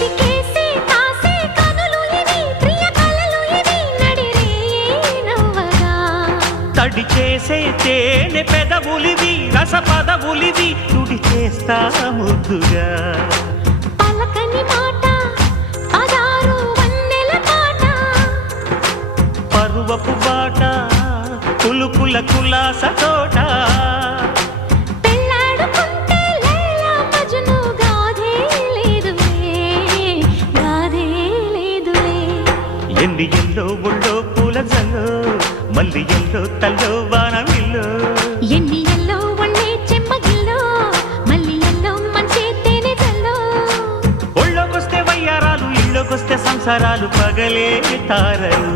చిటికేసి కాసే కనులు ఇవి ప్రియ కలలు ఇవి నడిరే నవ్వగా తడి చేసే తేనె పెదవులివి రస పదవులివి తుడి చేస్తా ముద్దుగా పలకని మాట పదారు వన్నెల పాట పరువపు బాట కులుకుల కులాస తోట పెళ్ళాడుకుంటే లైలా మజ్ను గాథే లేదులే గాథే లేదులే ఎన్ని ఎల్లో ఒళ్ళో పూల జల్లో మల్లి ఎల్లో తల్లో వానవిల్లో ఎన్ని ఎల్లో ఒళ్ళే చెమ్మగిల్లో మళ్ళీ ఎల్లో మంచి తేనె జల్లో ఒళ్ళోకొస్తే వయ్యారాలు ఇళ్ళోకొస్తే సంసారాలు పగలే తారలు